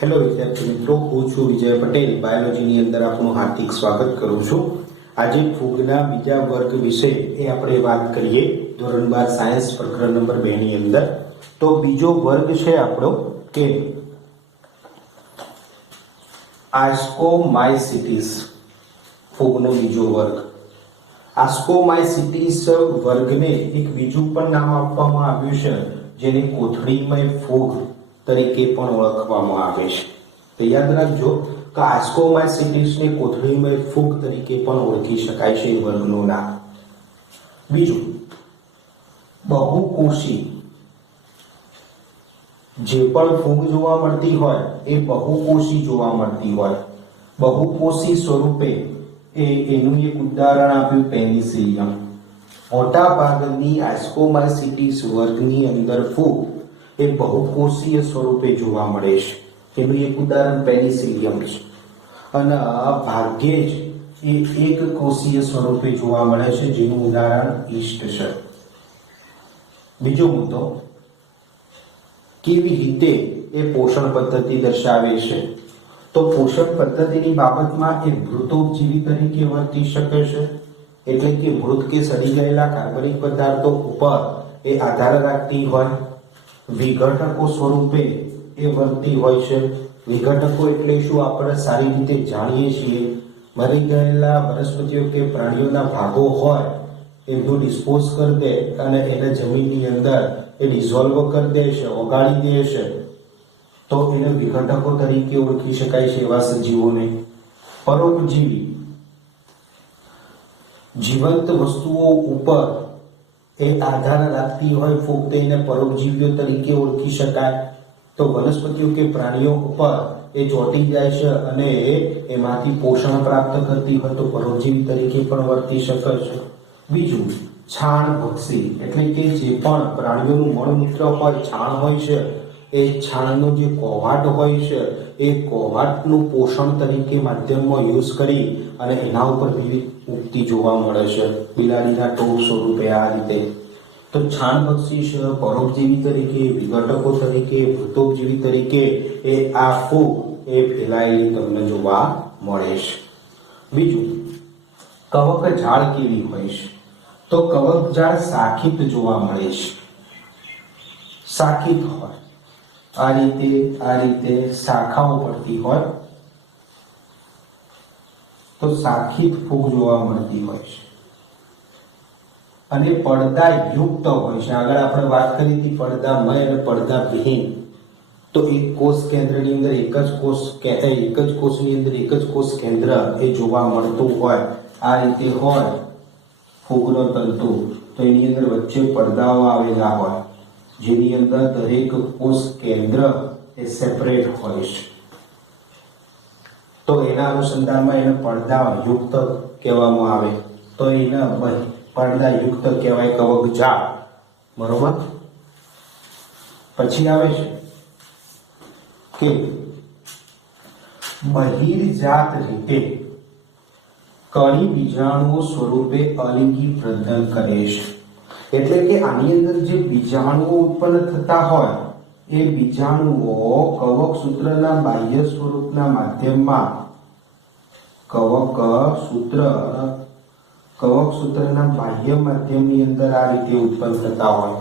Hello વિદ્યાર્થી મિત્રો, હું છું વિજય પટેલ. બાયોલોજીની અંદર આપનું હાર્દિક સ્વાગત કરું છું. આજે ફૂગના બીજા વર્ગ વિશે આપણે વાત કરીએ ધોરણ 12 સાયન્સ પ્રકરણ નંબર 2 ની અંદર. તો બીજો વર્ગ છે આપણો કે આસ્કોમાઇસિટીસ. ફૂગનો બીજો વર્ગ આસ્કોમાઇસિટીસ વર્ગને એક બીજું પણ નામ આપવામાં આવ્યું છે, જેને કોથળીમય ફૂગ તરીકે પણ ઓળખવામાં આવે છે. તો યાદ રાખજો કે આસ્કોમાઇસિટીસને કોથળીમય ફૂગ તરીકે પણ ઓળખી શકાય છે એ વર્ગનું નામ. બીજું, બહુકોષી. જે પણ ફૂગ જોવા મળતી હોય એ બહુકોષી જોવા મળતી હોય. બહુકોષી સ્વરૂપે એનું એક ઉદાહરણ આપ્યું પેનિસિલિયમ. મોટા ભાગની આસ્કોમાઇસિટીસ વર્ગની અંદર ફૂગ એ બહુકોષીય સ્વરૂપે જોવા મળે છે. એનું એક ઉદાહરણ પેનિસિલિયમ છે. અને ભાગ્યે જ એ એક કોષીય સ્વરૂપે જોવા મળે છે, જેનું ઉદાહરણ ઈસ્ટ છે. બીજો મુદ્દો, કેવી રીતે એ પોષણ પદ્ધતિ દર્શાવે છે? તો પોષણ પદ્ધતિની બાબતમાં એ મૃતોપજીવી તરીકે વર્તી શકે છે, એટલે કે મૃત કે સડી ગયેલા કાર્બનિક પદાર્થો ઉપર એ આધાર રાખતી હોય. વિઘટકો સ્વરૂપે એ વર્તી હોય છે. વિઘટકો એટલે શું આપણે સારી રીતે જાણીએ છીએ. મરી ગયેલા વનસ્પતિઓ કે પ્રાણીઓના ભાગો હોય એમનું ડિસ્પોઝ કરી દે અને એને જમીનની અંદર એ ડિઝોલ્વ કરી દે છે, ઓગાળી દે છે, તો એને વિઘટકો તરીકે ઓળખી શકાય છે એવા સજીવોને. પરોપજીવી, જીવંત વસ્તુઓ ઉપર એ આધાર રાખતી હોય ફૂગ, તેને પરોપજીવીઓ તરીકે ઓળખી શકાય. તો વનસ્પતિઓ કે પ્રાણીઓ ઉપર એ ચોંટી જાય છે અને એમાંથી પોષણ પ્રાપ્ત કરતી હોય તો પરોપજીવી તરીકે પણ વર્તી શકે છે. બીજું, છાણભક્ષી, એટલે કે જે પણ પ્રાણીઓનું મળમૂત્ર હોય, છાણ હોય છે, એ છાણનો જે કોવાટ હોય છે એ કોવાટનું પોષણ તરીકે માધ્યમમાં યુઝ કરી અને એના ઉપર વિવિધ ઉગતી જોવા મળે છે, બિલાડીના ટોપ સ્વરૂપે. આ રીતે તો છાણભક્ષી છે, પરોપજીવી તરીકે, વિઘટકો તરીકે, મૃતોપજીવી તરીકે એ આ ફૂગ એ ફેલાયેલી તમને જોવા મળે છે. બીજું, કવક જાળ કેવી હોય છે? તો કવક જાળ શાખિત જોવા મળે છે. શાખિત હોય, આ રીતે શાખાઓ પડતી હોય તો શાખિત ફૂગ જોવા મળતી હોય છે. અને પડદા યુક્ત હોય છે. આગળ આપણે વાત કરી હતી પડદામય અને પડદા વિહીન. તો એક કોષ કેન્દ્રની અંદર એક જ કોષની અંદર એક જ કોષ કેન્દ્ર એ જોવા મળતું હોય. આ રીતે હોય ફૂગનો તંતુ, તો એની અંદર વચ્ચે પડદાઓ આવેલા હોય, જેની અંદર દરેક કોષ કેન્દ્ર એ સેપરેટ હોય છે. તો એના અનુસંધાનમાં એને પડદા યુક્ત કહેવામાં આવે. તો એના પડદા યુક્ત કહેવાય કવક જાળ. બરોબર. પછી આવે છે કે બહિર્જાત રીતે કણી બીજાણુઓ સ્વરૂપે અલિંગી પ્રજનન કરે છે. એટલે કે આની અંદર જે બીજાણુઓ ઉત્પન્ન થતા હોય એ બીજાણુઓ કવક સૂત્રના બાહ્ય સ્વરૂપના માધ્યમમાં કવક સૂત્રના બાહ્ય માધ્યમની અંદર આ રીતે ઉત્પન્ન થતા હોય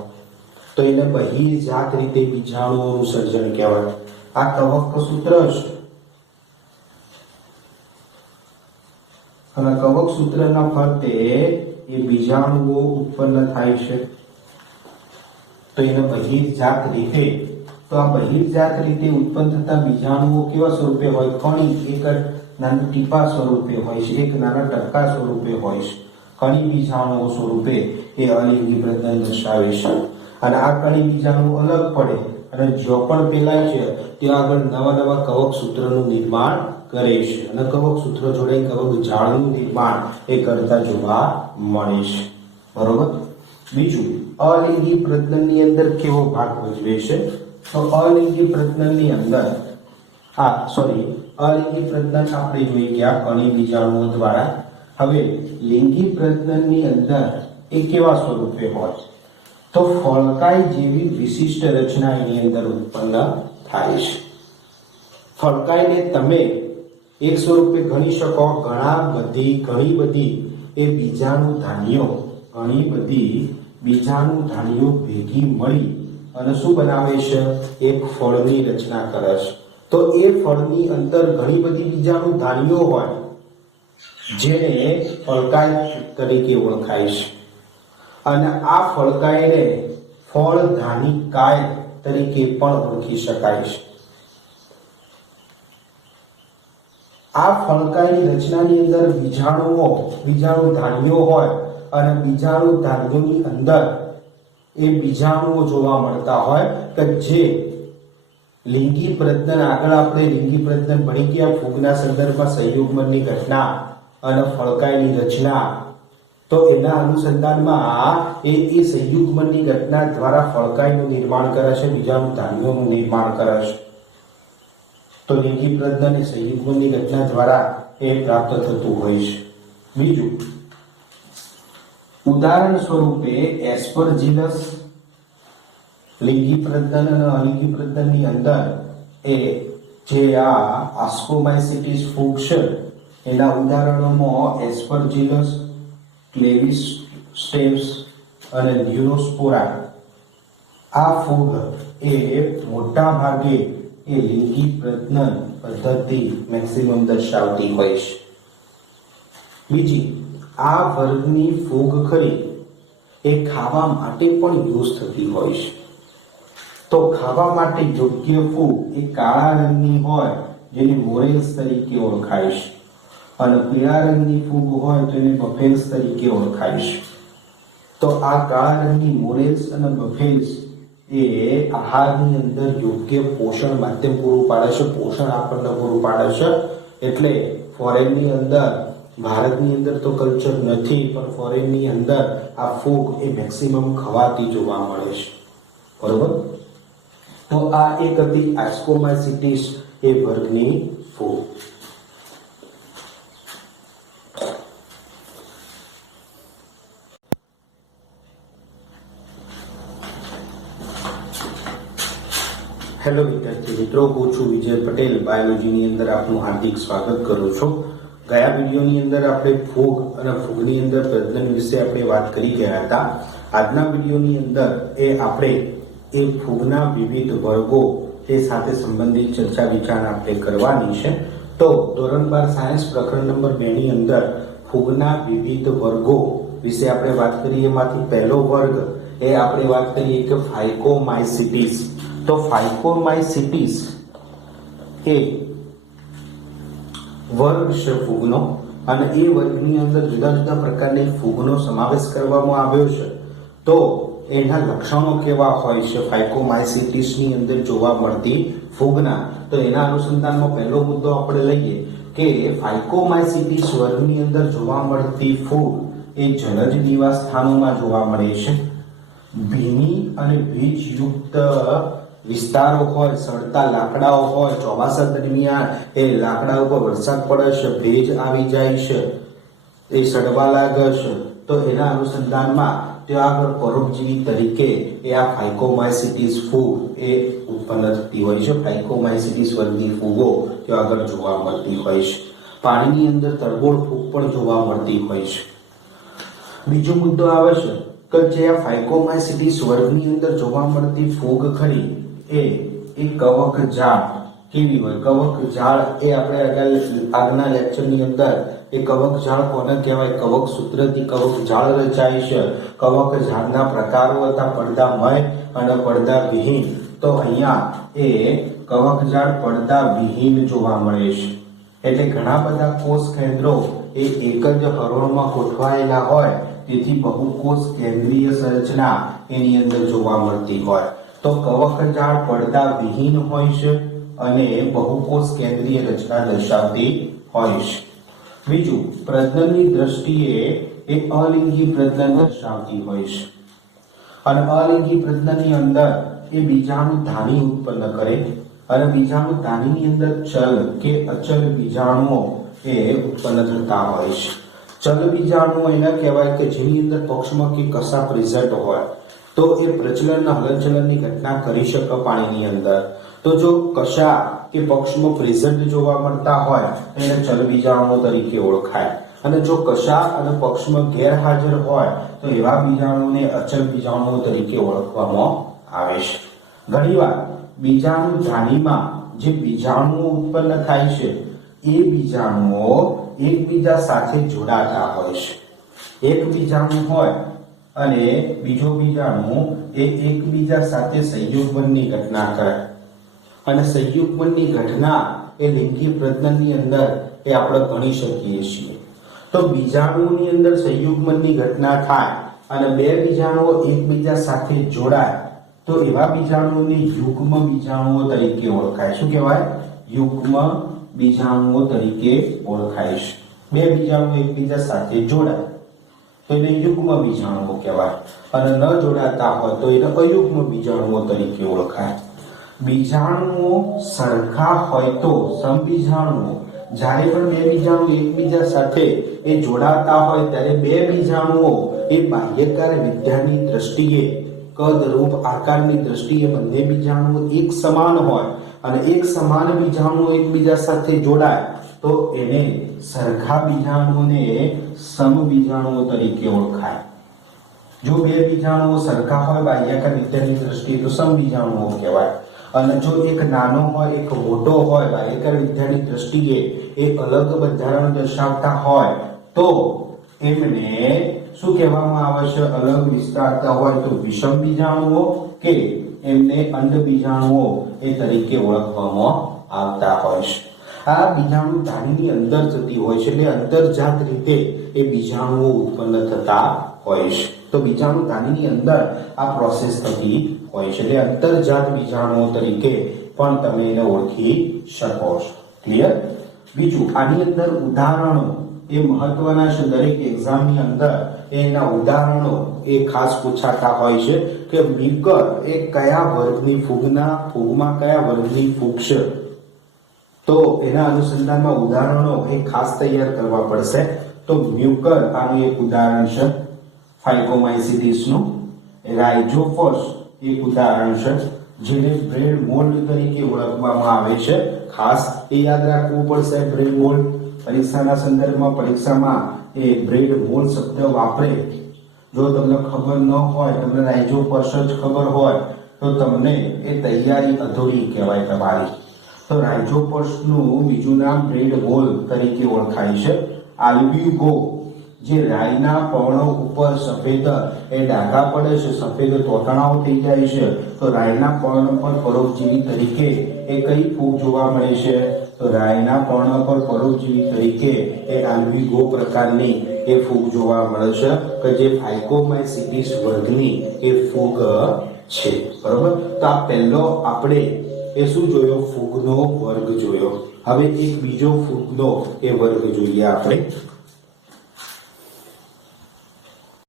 તો એને બહિર્જાત રીતે બીજાણુઓનું સર્જન કહેવાય. આ કવક સૂત્ર છે અને કવક સૂત્રના ફરતે એ બીજાણુઓ ઉત્પન્ન થાય છે, તો એને બહિર્જાત રીતે. તો આ બહિર્જાત રીતે ઉત્પન્ન થતા બીજાણુઓ કેવા સ્વરૂપે હોય? કણી, એક નાના ટીપા સ્વરૂપે હોય છે, એક નાના ટપકા સ્વરૂપે હોય છે. કણી બીજાણુઓ સ્વરૂપે એ અલિંગી પ્રજનન દર્શાવે છે. અને આ કણી બીજાણુ અલગ પડે અને જો પણ ફેલાય છે ત્યાં આગળ નવા નવા કવક સૂત્રનું નિર્માણ કરે છે અને કવક સૂત્ર જોડે કવક જાળનું નિર્માણ એ કરતા જોવા મળે છે. બરોબર. બીજું, અલિંગી પ્રજનનની અંદર કેવો ભાગ ભજવે છે? તો અલિંગી પ્રજનનની અંદર અલિંગી પ્રજનન આપણે જોઈ ગયા કણી બીજાણુઓ દ્વારા. હવે લિંગી પ્રજનનની અંદર એ કેવા સ્વરૂપે હોય? તો ફળકાઈ જેવી વિશિષ્ટ રચના એની અંદર ઉત્પન્ન થાય છે. ફળકાઈને તમે એક સ્વરૂપે ગણી શકો ઘણી બધી એ બીજાણુધાનીઓ ભેગી મળી અને શું બનાવે છે? એક ફળની રચના કરે છે. તો એ ફળની અંદર ઘણી બધી બીજાણુધાનીઓ હોય જેને ફળકાય તરીકે ઓળખાય છે અને આ ફળકાયને ફળધાનીકાય તરીકે પણ ઓળખી શકાય છે. આ ફળકાયની રચનાની અંદર બીજાણુધાનીઓ હોય અને બીજાણુધાનીઓની અંદર એ બીજાણુઓ જોવા મળતા હોય કે જે લિંગી પ્રજનન, આગળ આપણે લિંગી પ્રજનન ભણી ગયા ફૂગના સંદર્ભમાં સંયુગ્મનની ઘટના અને ફળકાયની રચના. તો એના અનુસંધાનમાં એ સંયુગ્મનની ઘટના દ્વારા ફળકાયનું નિર્માણ કરે છે, બીજાણુધાનીઓનું નિર્માણ કરે છે. તો લિંગી પ્રજનન એ સંયુગ્મનની ઘટના દ્વારા એ પ્રાપ્ત થતું હોય છે. બીજું ઉદાહરણ સ્વરૂપે એસ્પરજીલસ લિંગી પ્રજનન અને અલિંગી પ્રજનનની અંદર એ જે આ આસ્કોમાઇસિટીસ ફૂગ છે એના ઉદાહરણોમાં એસ્પરજીલસ, ક્લેવિસ્ટેમ્સ અને ન્યુરોસ્પોરા. આ ફૂગ એ મોટા ભાગે એ લિંગી પ્રજનન પદ્ધતિ મેક્સિમમ દર્શાવતી હોય છે. બીજી આ વર્ગની ફૂગ ખરી એ ખાવા માટે પણ યુઝ થતી હોય છે. તો ખાવા માટે યોગ્ય ફૂગ એ કાળા રંગની હોય જેને મોરેલ્સ તરીકે ઓળખાય છે અને પીળા રંગની ફૂગ હોય તો એને બફેલ્સ તરીકે ઓળખાય છે. તો આ કાળા રંગની મોરેલ્સ અને બફેલ્સ એ આહારની અંદર યોગ્ય પોષણ માધ્યમ પૂરું પાડે છે, પોષણ આપણને પૂરું પાડે છે. એટલે ફોરેનની અંદર, ભારતની અંદર તો કલ્ચર નથી પણ ફોરેનની અંદર આ ફૂગ એ મેક્સિમમ ખવાતી જોવા મળે છે. બરોબર? તો આ એક હતી આસ્કોમાઇસિટીસ એ વર્ગની ફૂગ. હેલો વિદ્યાર્થી મિત્રો, હું છું વિજય પટેલ. બાયોલોજીની અંદર આપનું હાર્દિક સ્વાગત કરું છું. ગયા વિડીયોની અંદર આપણે ફૂગ અને ફૂગની અંદર પ્રજનન વિશે આપણે વાત કરી ગયા હતા. આજના વિડીયોની અંદર આપણે એ ફૂગના વિવિધ વર્ગો એ સાથે સંબંધિત ચર્ચા વિચારણા આપણે કરવાની છે. તો ધોરણ 12 સાયન્સ પ્રકરણ નંબર 2 ની અંદર ફૂગના વિવિધ વર્ગો વિશે આપણે વાત કરી. એમાંથી પહેલો વર્ગ એ આપણે વાત કરીએ કે ફાઇકોમાઇસિટીસ. તો ફાઇકોમાઇસિટીસ એ વર્ગ છે ફૂગનો અને એ વર્ગની અંદર જુદા જુદા પ્રકારની ફૂગનો સમાવેશ કરવામાં આવ્યો છે. તો એના લક્ષણો કેવા હોય છે ફાઇકોમાઇસિટીસની અંદર જોવા મળતી ફૂગના? તો એના અનુસંધાનમાં પહેલો મુદ્દો આપણે લઈએ કે ફાઇકોમાઇસિટીસ વર્ગની અંદર જોવા મળતી ફૂગ એ જલજ નિવાસ સ્થાનોમાં જોવા મળે છે. ભીની અને ભેજયુક્ત વિસ્તારો હોય, સડતા લાકડાઓ હોય, ચોમાસા દરમિયાન એ લાકડા ઉપર વરસાદ પડે છે, ભેજ આવી જાય છે, એ સડવા લાગે છે. તો એના અનુસંધાનમાં ત્યાં આગળ પરોપજીવી તરીકે એ આ ફાઇકોમાઇસિટીસ ફૂગ એ ઉત્પન્ન થતી હોય છે. ફાઇકોમાઇસિટીસ વર્ગની ફૂગો ત્યાં આગળ જોવા મળતી હોય છે. પાણીની અંદર તરબોળ ફૂગ પણ જોવા મળતી હોય છે. બીજો મુદ્દો આવે છે કે જે આ ફાઇકોમાઇસિટીસ વર્ગની અંદર જોવા મળતી ફૂગ ખરી એ કવક જાળ કેવી હોય? કવક જાળ એ આપણે આગળના લેક્ચરની અંદર એ કવક જાળ કોને કહેવાય? કવક સૂત્રથી કવક જાળ રચાય છે. કવક ઝાડના પ્રકારો હતા પડદામય અને પડદા વિહીન. તો અહીંયા એ કવક ઝાડ પડદા વિહીન જોવા મળે છે. એટલે ઘણા બધા કોષ કેન્દ્રો એ એક જ હરોળમાં ગોઠવાયેલા હોય, તેથી બહુકોષ કેન્દ્રીય સંરચના એની અંદર જોવા મળતી હોય. તો કવક ઝાડ પડદા વિહીન હોય છે અને બહુકોષ કેન્દ્રીય રચના દર્શાવતી હોય છે. બીજું, પ્રજનનની દ્રષ્ટિએ એ અલિંગી પ્રજનન દર્શાવતી હોય છે અને અલિંગી પ્રજનનની અંદર એ બીજાણુધાની ઉત્પન્ન કરે અને બીજાણુધાનીની અંદર ચલ કે અચલ બીજાણુઓ એ ઉત્પન્ન થતા હોય છે. ચલ બીજાણુઓ એને કહેવાય કે જેની અંદર પક્ષમાં કે કશા પ્રેઝન્ટ હોય તો એ પ્રચલનના હલનચલનની ઘટના કરી શકે પાણીની અંદર. તો તો જો કશા કે પક્ષમાં પ્રેઝન્ટ જોવા મળતા હોય તો એને ચલ બીજાણુઓ તરીકે ઓળખાય, અને જો કશા અને પક્ષમાં ગેરહાજર હોય તો એવા બીજાણુઓને અચલ બીજાણુઓ તરીકે ઓળખવામાં આવે છે. ઘણીવાર બીજાણુ ધાનીમાં જે બીજાણુઓ ઉત્પન્ન થાય છે એ બીજાણુઓ એકબીજા સાથે જોડાતા હોય છે. એક બીજાણુ હોય અને બીજો બીજાણુ એ એકબીજા સાથે સંયુગ્મનની ઘટના કરે, અને સંયુગ્મનની ઘટના એ લિંગી પ્રજનનની અંદર એ આપણે ગણી શકીએ છીએ. તો બીજાણુની અંદર સંયુગ્મનની ઘટના થાય અને બે બીજાણુઓ એકબીજા સાથે જોડાય તો એવા બીજાણુઓને યુગ્મ બીજાણુઓ તરીકે ઓળખાય. શું કહેવાય? યુગ્મ બીજાણુઓ તરીકે ઓળખાય છે. બે બીજાણુઓ એકબીજા સાથે જોડાય તો એને યુગ્મ બીજાણુઓ કહેવાય, અને ન જોડાતા હોય તો એને અયુગ્મ બીજાણુઓ તરીકે ઓળખાય. બીજાણુઓ સરખા હોય તો સમબીજાણુઓ, જ્યારે પણ બે બીજાણુ એકબીજા સાથે એ જોડાતા હોય ત્યારે બે બીજાણુઓ એ બાહ્યકાર વિદ્યાની દ્રષ્ટિએ, કદ રૂપ આકારની દ્રષ્ટિએ બંને બીજાણુઓ એક સમાન હોય અને એક સમાન બીજાણુઓ એકબીજા સાથે જોડાય તો એને સરખા બીજાણુઓને સમબીજાણુઓ તરીકે ઓળખાય. જો બે બીજાણુઓ સરખા હોય બાહ્યકાર વિદ્યાની દ્રષ્ટિએ તો સમબીજાણુઓ કહેવાય, અને જો એક નાનો હોય એક મોટો હોય બાહ્યકાર વિદ્યાની દ્રષ્ટિએ એ અલગ બંધારણ દર્શાવતા હોય તો એમને શું કહેવામાં આવે છે? અલગ વિસ્તારતા હોય તો વિષમ બીજાણુઓ કે એમને અંડ બીજાણુઓ એ તરીકે ઓળખવામાં આવતા હોય છે. આ બીજાણુ ધાનીની અંદર થતી હોય છે, એટલે અંતર્જાત રીતે એ બીજાણુઓ ઉત્પન્ન થતા હોય છે. તો બીજાણુ ધાનીની અંદર આ પ્રોસેસ થતી હોય છે, એટલે અંતર્જાત બીજાણુઓ તરીકે પણ તમે એને ઓળખી શકો છો. ક્લિયર? બીજું, આની અંદર ઉદાહરણો એ મહત્વના છે. દરેક એક્ઝામની અંદર એના ઉદાહરણો એ ખાસ પૂછાતા હોય છે કે મ્યુકર એ કયા વર્ગની ફૂગમાં કયા વર્ગની ફૂગ છે, તો એના અનુસંધાનમાં ઉદાહરણો એ ખાસ તૈયાર કરવા પડશે. તો મ્યુકર આનું એક ઉદાહરણ છે, ફાઇકોમાઇસીટીસ નું. રાઇઝોફોસ એક ઉદાહરણ છે, જેને બ્રેડ મોલ્ડ તરીકે ઓળખવામાં આવે છે. ખાસ એ યાદ રાખવું પડશે. બ્રેડ મોલ્ડ પરીક્ષાના સંદર્ભમાં પરીક્ષામાં એ બ્રેડ મોલ્ડ શબ્દ વાપરે, જો તમને ખબર ન હોય, તમને રાઇઝોફોસ જ ખબર હોય તો તમને એ તૈયારી અધૂરી કહેવાય તમારી. તો રાઇઝોફોસ નું બીજું નામ બ્રેડ મોલ્ડ તરીકે ઓળખાય છે. આલ્બ્યુગો, જે રાઈના પર્ણો ઉપર સફેદ એ ડાઘા પડે છે, સફેદ તોતણાઓ થઈ જાય છે, તો રાઈના પર્ણ પર પરોપજીવી તરીકે એ કઈ ફૂગ જોવા મળે છે? તો રાઈના પર્ણ પર પરોપજીવી તરીકે એ આલ્બ્યુગો પ્રકારની એ ફૂગ જોવા મળે છે, કે જે ફાઇકોમાઇસીટીસ વર્ગની એ ફૂગ છે. બરોબર? તો આ પહેલો આપણે એ શું જોયો? ફૂગનો વર્ગ જોયો. હવે એક બીજો ફૂગનો એ વર્ગ જોઈએ આપણે.